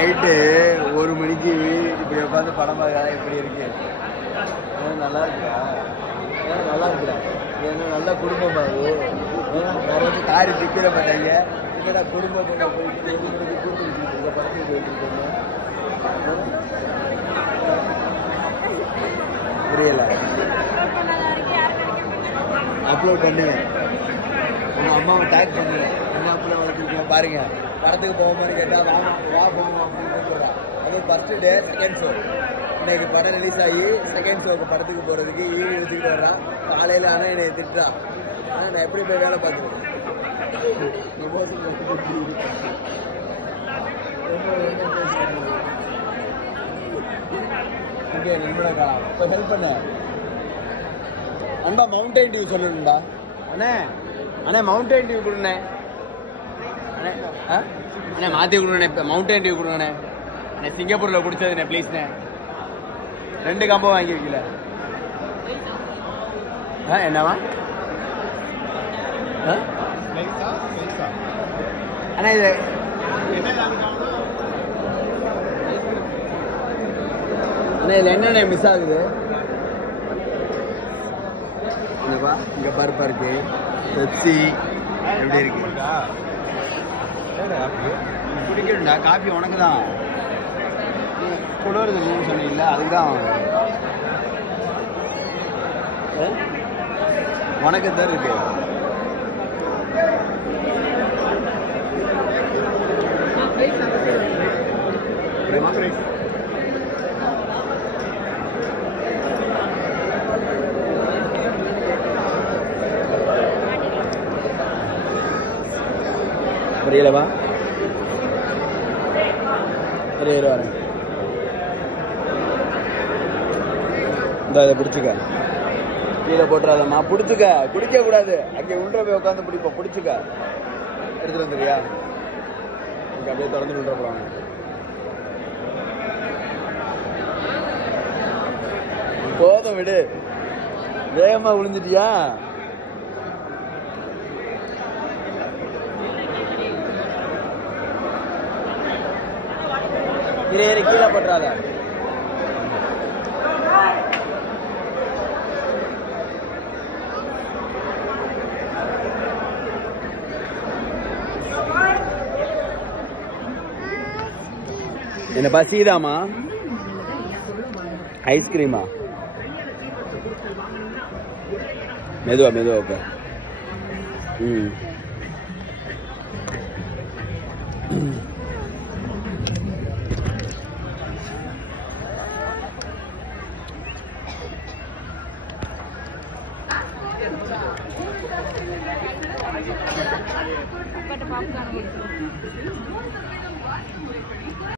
Night 1 மணிக்கு இப்படி உட்காந்து படம் பார்க்க எப்படி இருக்கு? நல்லா இருக்குடா, நல்லா இருக்குடா. ஏன்னா நல்ல குடும்பம் அது. யாராவது காரி சிக்கிட மாட்டாங்க. என்னடா குடும்பத்தோட போயிட்டு 1 மணிக்கு கூப்பிட்டு படத்துக்கு போயிட்டு இருக்கோங்க. புரியல. அப்லோட் பண்ணுங்க, உங்க அம்மாவை டேக் பண்ணுங்க. என்ன அப்லோட் வளர்த்துருக்கோம் பாருங்க. படத்துக்கு போகும்போது கேட்டால் வா போவோம் அப்படின்னு சொல்கிறேன். அது ஃபர்ஸ்ட் டே செகண்ட் ஷோ. இன்னைக்கு படம் ரிலீஸ் ஆகி செகண்ட் ஷோக்கு படத்துக்கு போகிறதுக்கு ஈவி ஊற்றிக்கிட்டு வர்றான். காலையில் ஆனால் என்னை திட்டுறான். ஆனால் நான் எப்படி போய் வேலை பார்த்துருக்கேன். ஓகே நண்பனாக்கா இப்போ ஹெல்ப் பண்ண அன்பா மவுண்டைன் டியூ சொல்லணும்டா. அண்ணே அண்ணே மவுண்டைன் டியூ கொடுண்ணே. அண்ணே அண்ணே மாற்றி கொடுங்கண்ணே. இப்போ மவுண்டைன் டியூ கொடுங்கண்ணே. அண்ணே சிங்கப்பூரில் குடிச்சதுண்ணே ப்ளீஸ்ண்ணே. 2 காம்போ வாங்கி வைக்கல. என்னவா அண்ணா இது அண்ணா இதில் என்னென்ன மிஸ் ஆகுது? என்னப்பா இங்கே பருப்பா இருக்கு. பெப்சி எப்படி இருக்கு? குடிக்கணும்டா. காஃபி உனக்கு தான். குளிர் இருக்குன்னு சொன்னீங்கல்ல, அதுக்கு தான் உனக்கு தான் இருக்கு. புரியலவா? சரி வரேன். இந்த இதை பிடிச்சிக்க. கீழே போட்டுறாதம்மா. பிடிச்சிக்க. குடிக்க கூடாது. அங்கே உள்ள போய் உட்காந்து பிடிப்போம். பிடிச்சிக்க. எடுத்துட்டு வந்துறியா? இங்கே அப்படியே திறந்து விட்டுற போறாங்க. போதும் விடு. வேகமா விழுந்துட்டியா? ஏறி கீழே போட்டுறாத. என்னப்பா சீதாமா? ஐஸ்கிரீமா? மெதுவா மெதுவா.